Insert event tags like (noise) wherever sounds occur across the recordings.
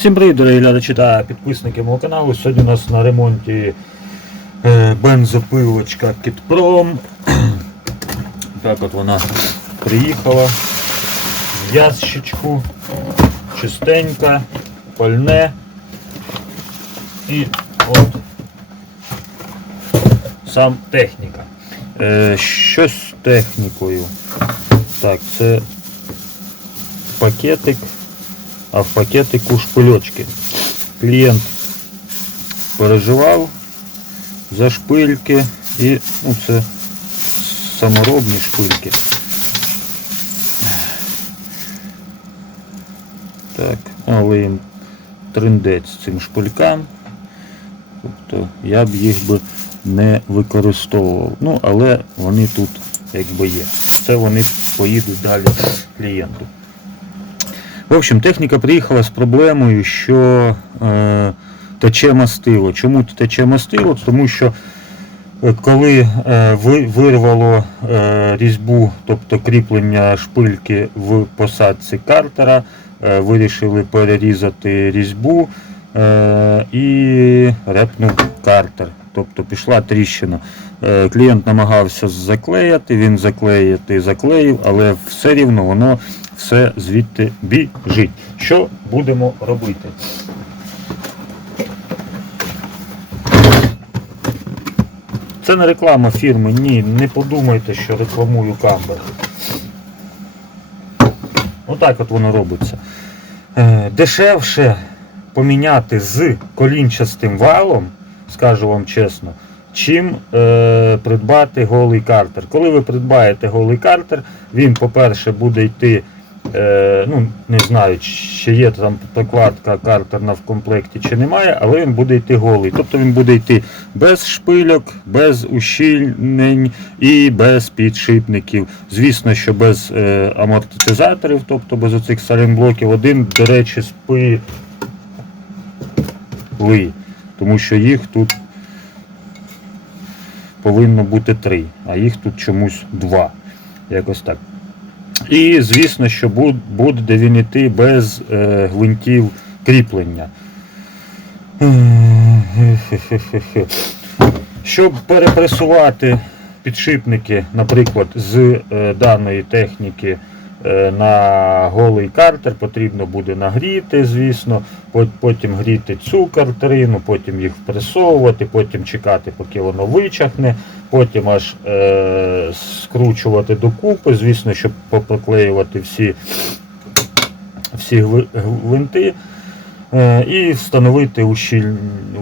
Всім привіт, дорогі глядачі та підписники мого каналу. Сьогодні у нас на ремонті е, бензопилочка Кітпром. (clears throat) Так от вона приїхала в ящичку, чистенька, пальне. І от сам техніка. Е, щось з технікою. Так, це пакетик а в пакетику шпильочки. Клієнт переживав за шпильки і ну, це саморобні шпильки. Так, але їм триндець цим шпилькам. Тобто я б їх би не використовував. Ну, але вони тут якби є. Це вони поїдуть далі клієнту. В общем, техніка приїхала з проблемою, що е, тече мастило. Чому тече мастило? Тому що е, коли е, вирвало е, різьбу, тобто кріплення шпильки в посадці картера, е, вирішили перерізати різьбу е, і репнув картер. Тобто пішла тріщина. Е, клієнт намагався заклеяти, він заклеїти заклеїв, але все рівно воно все звідти біжить. Що будемо робити? Це не реклама фірми, ні, не подумайте, що рекламую камбер. Отак от воно робиться. Е, Дешевше поміняти з колінчастим валом, скажу вам чесно, чим е, придбати голий картер. Коли ви придбаєте голий картер, він, по-перше, буде йти, е, ну, не знаю, чи є там прокладка картерна в комплекті, чи немає, але він буде йти голий. Тобто він буде йти без шпильок, без ущільнень і без підшипників. Звісно, що без е, амортизаторів, тобто без оцих салінблоків. Один, до речі, спи тому що їх тут повинно бути три, а їх тут чомусь два. Якось так. І звісно, що буд- буде він йти без е, гвинтів кріплення. Щоб перепресувати підшипники, наприклад, з е, даної техніки на голий картер, потрібно буде нагріти, звісно, потім гріти цю картерину, потім їх впресовувати, потім чекати, поки воно вичахне, потім аж е, скручувати докупи, звісно, щоб попроклеювати всі, всі гвинти. Е, І встановити ущіль...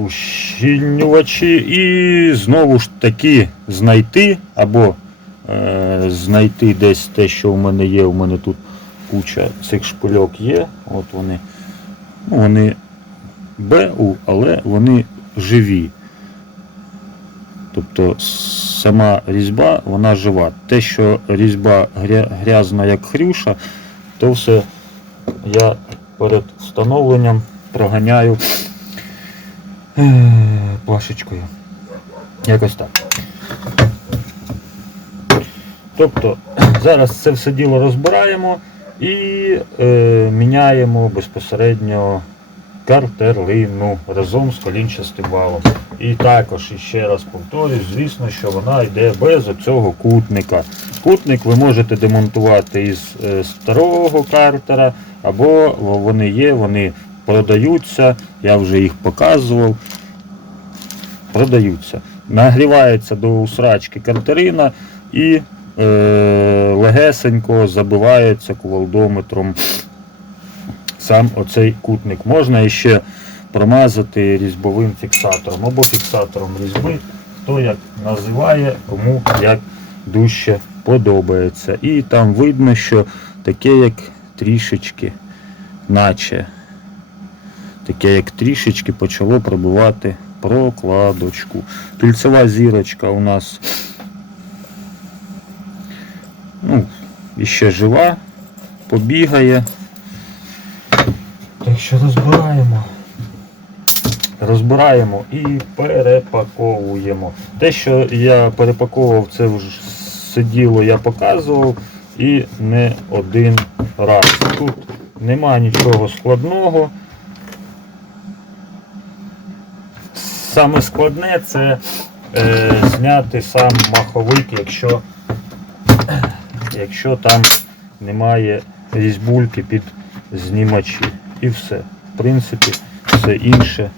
ущільнювачі, і знову ж таки знайти або е, знайти десь те, що у мене є. У мене тут куча цих шпильок є. От вони. Ну, вони БУ, але вони живі. Тобто сама різьба, вона жива. Те, що різьба грязна, як хрюша, то все я перед встановленням проганяю е, плашечкою. Якось так. Тобто зараз це все діло розбираємо і е, міняємо безпосередньо картерлину разом з колінчастим валом. І також іще раз повторюю, звісно, що вона йде без оцього кутника. Кутник ви можете демонтувати із е, старого картера, або вони є, вони продаються, я вже їх показував. Продаються. Нагрівається до усрачки картерина і легесенько забивається кувалдометром сам оцей кутник. Можна ще промазати різьбовим фіксатором або фіксатором різьби, хто як називає, кому як дужче подобається. І там видно, що таке як трішечки, наче таке як трішечки почало пробивати прокладочку. Кільцева зірочка у нас ну, іще жива, побігає. Так що розбираємо. Розбираємо і перепаковуємо. Те, що я перепаковував, це вже сиділо, я показував і не один раз. Тут нема нічого складного. саме складне це е, зняти сам маховик, якщо, якщо там немає різьбульки під знімачі. І все. В принципі, все інше.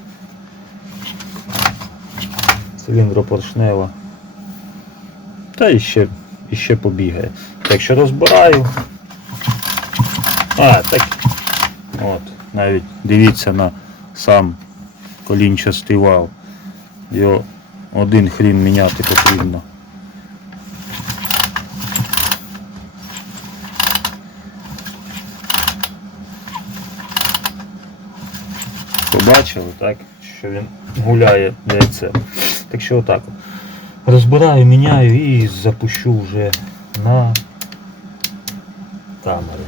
Циліндропоршнева. Та і ще, і ще побігає. Так що розбираю. А, так. От, навіть дивіться на сам колінчастий вал. Його один хрін міняти потрібно. Побачили, так? Що він гуляє яйцем. Так що отак. Розбираю, міняю і запущу вже на камеру.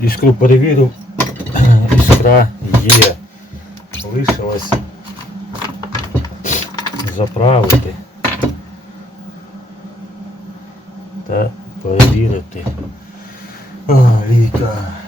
Іскру перевірив, (clears throat) іскра є. Лишилось заправити та перевірити. О,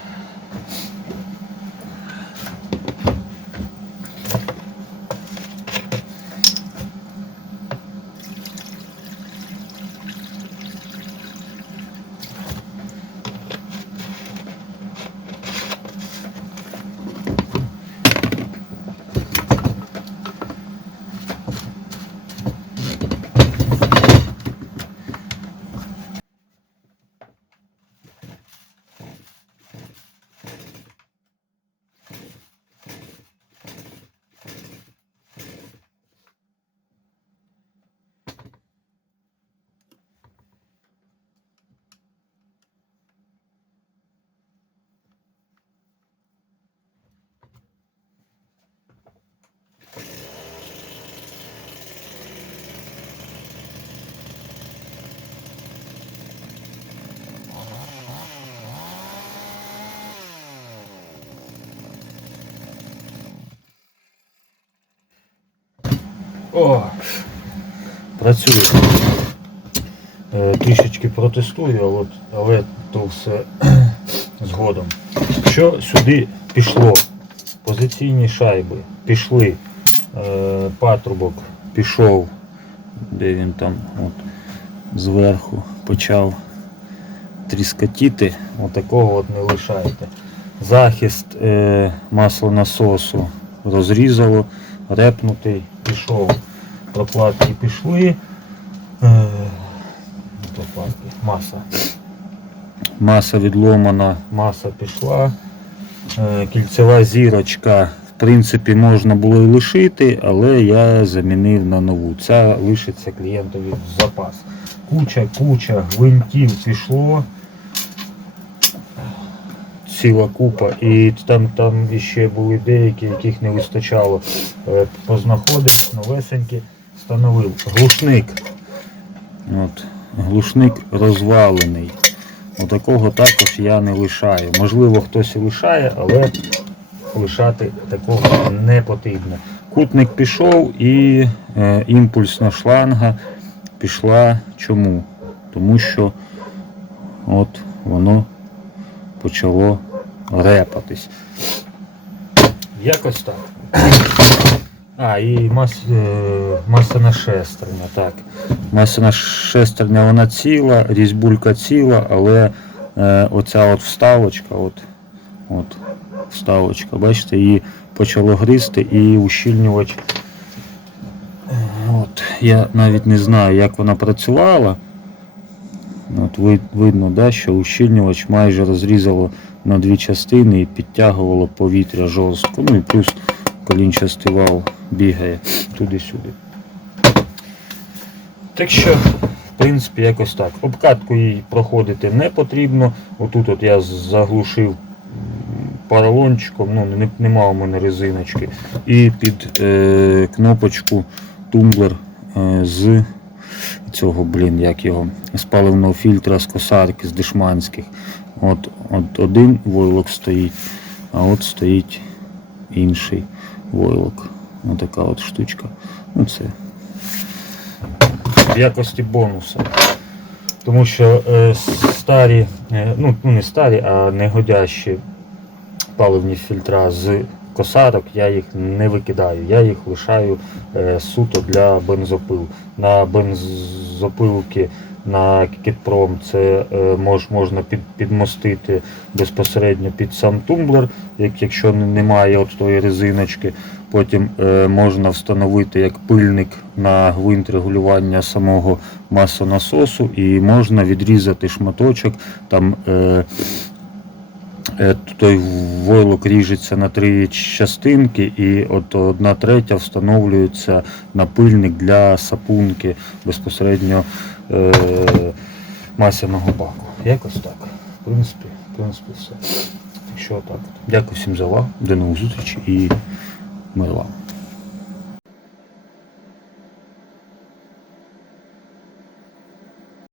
О, працює. Е, Трішечки протестую, але, але то все (clears throat) згодом. Що сюди пішло? Позиційні шайби пішли. Е, Патрубок пішов, де він там от, зверху почав тріскотіти. Отакого от не лишайте. Захист е, маслонасосу розрізало, репнутий пішов. Прокладки пішли. Е, прокладки, маса. Маса відломана, маса пішла. Е, Кільцева зірочка, в принципі, можна було і лишити, але я замінив на нову. Ця лишиться клієнтові в запас. Куча, куча гвинтів пішло. Ціла купа. І там, там ще були деякі, яких не вистачало. Е, Познаходив, новесенькі, встановив. Глушник. От, глушник розвалений. Отакого також я не лишаю. Можливо, хтось і лишає, але лишати такого не потрібно. Кутник пішов і е, імпульсна шланга пішла чому? Тому що от воно почало репатись. Якось так. А, і мас, е, масляна шестерня, так. Масляна шестерня вона ціла, різьбулька ціла, але е, оця от вставочка, от, от, вставочка, бачите, її почало гризти і ущільнювач. От, я навіть не знаю, як вона працювала. От ви- видно, да, що ущільнювач майже розрізало на дві частини і підтягувало повітря жорстко. Ну і плюс колінчастий вал бігає туди-сюди. Так що, в принципі, якось так. Обкатку їй проходити не потрібно. Отут от я заглушив поролончиком, ну не, нема у мене резиночки. І під е, кнопочку тумблер е, з цього, блін, як його, з паливного фільтра, з косарки, з дешманських. От, от один войлок стоїть, а от стоїть інший войлок. Отака от штучка. Ну це в якості бонуса. Тому що е, старі, е, ну, ну не старі, а негодящі паливні фільтра з косарок, я їх не викидаю, я їх лишаю е, суто для бензопил. На бензопилки на Кітпром це е, мож, можна під, підмостити безпосередньо під сам тумблер, як, якщо немає от тої резиночки. Потім е, можна встановити як пильник на гвинт регулювання самого масонасосу і можна відрізати шматочок. Там е, той войлок ріжеться на три частинки, і от одна третя встановлюється на пильник для сапунки безпосередньо е, масляного баку. Якось так. В принципі, в принципі, все. Що так. Дякую всім за увагу. До нових зустрічей і мир вам.